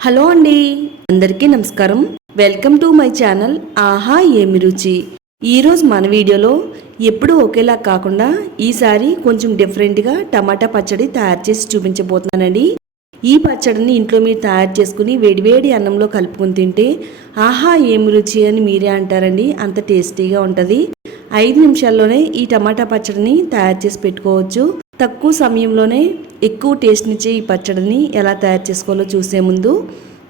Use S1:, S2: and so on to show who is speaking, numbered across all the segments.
S1: Hello అండి. అందరికీ నమస్కారం. వెల్కమ్ టు మై ఛానల్ ఆహా ఏమి రుచి. ఈరోజు మన వీడియోలో ఎప్పుడూ ఒకేలా కాకుండా ఈసారి కొంచెం డిఫరెంట్గా టమాటా పచ్చడి తయారు చేసి చూపించబోతున్నానండి. ఈ పచ్చడిని ఇంట్లో మీరు తయారు చేసుకుని వేడివేడి అన్నంలో కలుపుకొని తింటే ఆహా ఏమి రుచి అని మీరే అంటారండి. అంత టేస్టీగా ఉంటుంది. ఐదు నిమిషాల్లోనే ఈ టమాటా పచ్చడిని తయారు చేసి పెట్టుకోవచ్చు. తక్కువ సమయంలోనే ఎక్కువ టేస్ట్నిచ్చే ఈ పచ్చడిని ఎలా తయారు చేసుకోవాలో చూసే ముందు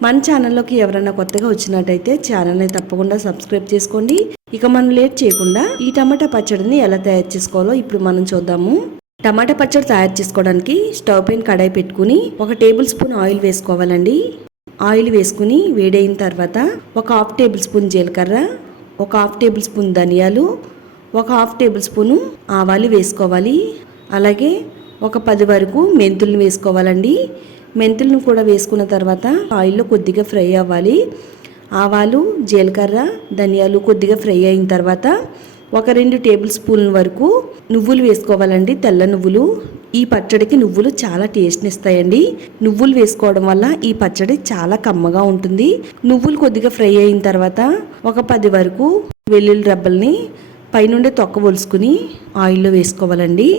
S1: మన ఛానల్లోకి ఎవరైనా కొత్తగా వచ్చినట్టయితే ఛానల్ని తప్పకుండా సబ్స్క్రైబ్ చేసుకోండి. ఇక మనం లేట్ చేయకుండా ఈ టమాటా పచ్చడిని ఎలా తయారు చేసుకోవాలో ఇప్పుడు మనం చూద్దాము. టమాటా పచ్చడి తయారు చేసుకోవడానికి స్టవ్ పైన కడాయి పెట్టుకుని ఒక టేబుల్ స్పూన్ ఆయిల్ వేసుకోవాలండి. ఆయిల్ వేసుకుని వేడైన తర్వాత ఒక హాఫ్ టేబుల్ స్పూన్ జీలకర్ర ఒక హాఫ్ టేబుల్ స్పూన్ ధనియాలు ఒక హాఫ్ టేబుల్ స్పూను ఆవాలు వేసుకోవాలి. అలాగే ఒక పది వరకు మెంతులను వేసుకోవాలండి. మెంతులను కూడా వేసుకున్న తర్వాత ఆయిల్లో కొద్దిగా ఫ్రై అవ్వాలి. ఆవాలు జీలకర్ర ధనియాలు కొద్దిగా ఫ్రై అయిన తర్వాత ఒక రెండు టేబుల్ స్పూన్ల వరకు నువ్వులు వేసుకోవాలండి తెల్ల నువ్వులు. ఈ పచ్చడికి నువ్వులు చాలా టేస్ట్ని ఇస్తాయండి నువ్వులు వేసుకోవడం వల్ల ఈ పచ్చడి చాలా కమ్మగా ఉంటుంది. నువ్వులు కొద్దిగా ఫ్రై అయిన తర్వాత ఒక పది వరకు వెల్లుల్లి రబ్బల్ని పైనుండే తొక్క ఒలుసుకుని ఆయిల్లో వేసుకోవాలండి.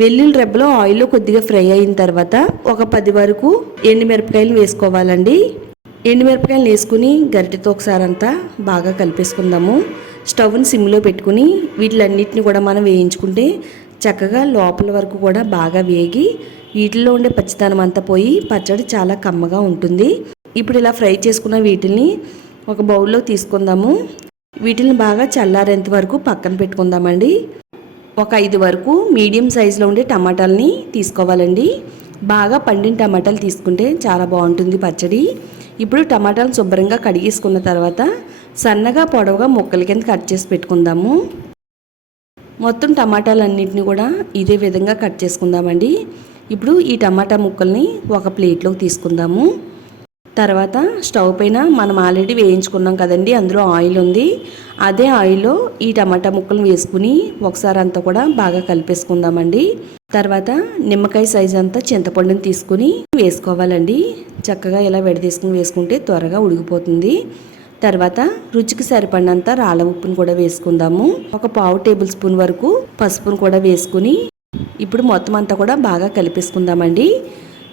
S1: వెల్లుల్లి రెబ్బలో ఆయిల్లో కొద్దిగా ఫ్రై అయిన తర్వాత ఒక పది వరకు ఎండుమిరపకాయలు వేసుకోవాలండి. ఎండుమిరపకాయలు వేసుకుని గరిటెతో ఒకసారి అంతా బాగా కలిపేసుకుందాము. స్టవ్ని సిమ్లో పెట్టుకుని వీటిలన్నిటిని కూడా మనం వేయించుకుంటే చక్కగా లోపల వరకు కూడా బాగా వేగి వీటిల్లో ఉండే పచ్చితనం అంతా పోయి పచ్చడి చాలా కమ్మగా ఉంటుంది. ఇప్పుడు ఇలా ఫ్రై చేసుకున్న వీటిని ఒక బౌల్లో తీసుకుందాము. వీటిని బాగా చల్లారేంత వరకు పక్కన పెట్టుకుందామండి. ఒక ఐదు వరకు మీడియం సైజులో ఉండే టమాటాలని తీసుకోవాలండి. బాగా పండిన టమాటాలు తీసుకుంటే చాలా బాగుంటుంది పచ్చడి. ఇప్పుడు టమాటాలు శుభ్రంగా కడిగేసుకున్న తర్వాత సన్నగా పొడవుగా ముక్కల కింద కట్ చేసి పెట్టుకుందాము. మొత్తం టమాటాలన్నింటినీ కూడా ఇదే విధంగా కట్ చేసుకుందామండి. ఇప్పుడు ఈ టమాటా ముక్కల్ని ఒక ప్లేట్లోకి తీసుకుందాము. తర్వాత స్టవ్ పైన మనం ఆల్రెడీ వేయించుకున్నాం కదండి అందులో ఆయిల్ ఉంది. అదే ఆయిల్లో ఈ టమాటా ముక్కలు వేసుకుని ఒకసారి అంతా కూడా బాగా కలిపేసుకుందామండి. తర్వాత నిమ్మకాయ సైజ్ అంతా చింతపండుని తీసుకుని వేసుకోవాలండి. చక్కగా ఇలా విడదీసుకుని వేసుకుంటే త్వరగా ఉడికిపోతుంది. తర్వాత రుచికి సరిపడినంత రాళ్ళ ఉప్పును కూడా వేసుకుందాము. ఒక పావు టేబుల్ స్పూన్ వరకు పసుపును కూడా వేసుకుని ఇప్పుడు మొత్తం అంతా కూడా బాగా కలిపేసుకుందామండి.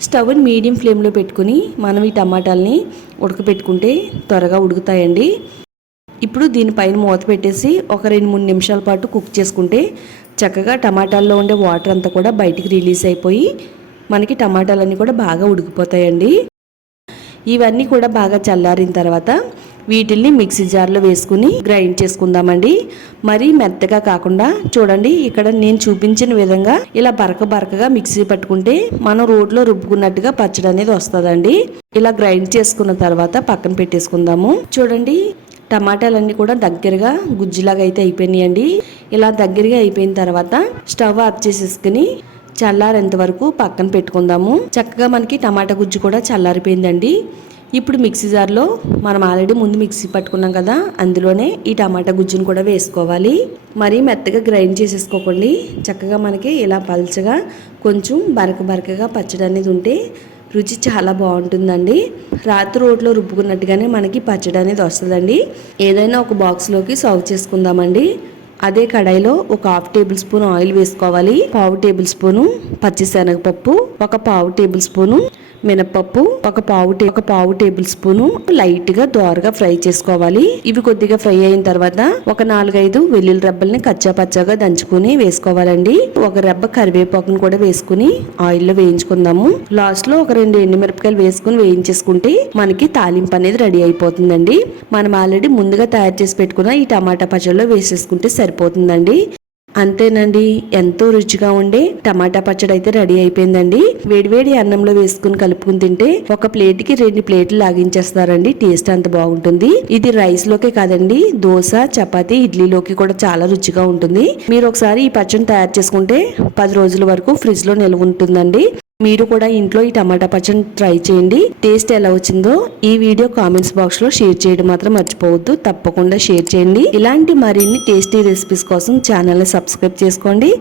S1: స్టవ్ని మీడియం ఫ్లేమ్లో పెట్టుకుని మనం ఈ టమాటాలని ఉడకపెట్టుకుంటే త్వరగా ఉడుకుతాయండి. ఇప్పుడు దీనిపైన మూత పెట్టేసి ఒక రెండు మూడు నిమిషాల పాటు కుక్ చేసుకుంటే చక్కగా టమాటాల్లో ఉండే వాటర్ అంతా కూడా బయటికి రిలీజ్ అయిపోయి మనకి టమాటాలన్నీ కూడా బాగా ఉడికిపోతాయండి. ఇవన్నీ కూడా బాగా చల్లారిన తర్వాత వీటిల్ని మిక్సీ జార్లో వేసుకుని గ్రైండ్ చేసుకుందామండి. మరీ మెత్తగా కాకుండా చూడండి ఇక్కడ నేను చూపించిన విధంగా ఇలా బరక బరకగా మిక్సీ పట్టుకుంటే మనం రోడ్లో రుబ్బుకున్నట్టుగా పచ్చడి అనేది వస్తుందండి. ఇలా గ్రైండ్ చేసుకున్న తర్వాత పక్కన పెట్టేసుకుందాము. చూడండి టమాటాలన్నీ కూడా దగ్గరగా గుజ్జులాగా అయితే అయిపోయినాయండి. ఇలా దగ్గరగా అయిపోయిన తర్వాత స్టవ్ ఆఫ్ చేసేసుకుని చల్లారేంత వరకు పక్కన పెట్టుకుందాము. చక్కగా మనకి టమాటా గుజ్జు కూడా చల్లారిపోయిందండి. ఇప్పుడు మిక్సీ జార్లో మనం ఆల్రెడీ ముందు మిక్సీ పట్టుకున్నాం కదా అందులోనే ఈ టమాటా గుజ్జును కూడా వేసుకోవాలి. మరీ మెత్తగా గ్రైండ్ చేసేసుకోకండి. చక్కగా మనకి ఇలా పల్చగా కొంచెం బరక బరకగా పచ్చడి అనేది ఉంటే రుచి చాలా బాగుంటుందండి. రాత్రి రోట్లో రుబ్బుకున్నట్టుగానే మనకి పచ్చడి అనేది వస్తుందండి. ఏదైనా ఒక బాక్స్లోకి సర్వ్ చేసుకుందామండి. అదే కడాయిలో ఒక హాఫ్ టేబుల్ స్పూన్ ఆయిల్ వేసుకోవాలి. పావు టేబుల్ స్పూను పచ్చిశనగపప్పు ఒక పావు టేబుల్ స్పూను మినపప్పు ఒక పావు టే ఒక పావు టేబుల్ స్పూను లైట్గా దోరగా ఫ్రై చేసుకోవాలి. ఇవి కొద్దిగా ఫ్రై అయిన తర్వాత ఒక నాలుగైదు వెల్లుల్లి రెబ్బల్ని కచ్చా పచ్చాగా దంచుకుని వేసుకోవాలండి. ఒక రెబ్బ కరివేపాకును కూడా వేసుకుని ఆయిల్లో వేయించుకుందాము. లాస్ట్లో ఒక రెండు ఎండుమిరపకాయలు వేసుకుని వేయించేసుకుంటే మనకి తాలింపు అనేది రెడీ అయిపోతుందండి. మనం ఆల్రెడీ ముందుగా తయారు చేసి పెట్టుకున్న ఈ టమాటా పచ్చల్లో వేసేసుకుంటే సరిపోతుందండి. అంతేనండి ఎంతో రుచిగా ఉండే టమాటా పచ్చడి అయితే రెడీ అయిపోయిందండి. వేడివేడి అన్నంలో వేసుకుని కలుపుకుని తింటే ఒక ప్లేట్కి రెండు ప్లేట్లు లాగించేస్తారండి టేస్ట్ అంత బాగుంటుంది. ఇది రైస్ లోకే కాదండి దోశ చపాతి ఇడ్లీలోకి కూడా చాలా రుచిగా ఉంటుంది. మీరు ఒకసారి ఈ పచ్చడిని తయారు చేసుకుంటే పది రోజుల వరకు ఫ్రిడ్జ్లో నిల్వ ఉంటుందండి. మీరు కూడా ఇంట్లో ఈ టమాటా పచ్చడి ట్రై చేయండి. టేస్ట్ ఎలా వచ్చిందో ఈ వీడియో కామెంట్స్ బాక్స్లో షేర్ చేయడం మాత్రం మర్చిపోవద్దు. తప్పకుండా షేర్ చేయండి. ఇలాంటి మరిన్ని టేస్టీ రెసిపీస్ కోసం ఛానల్ సబ్స్క్రైబ్ చేసుకోండి.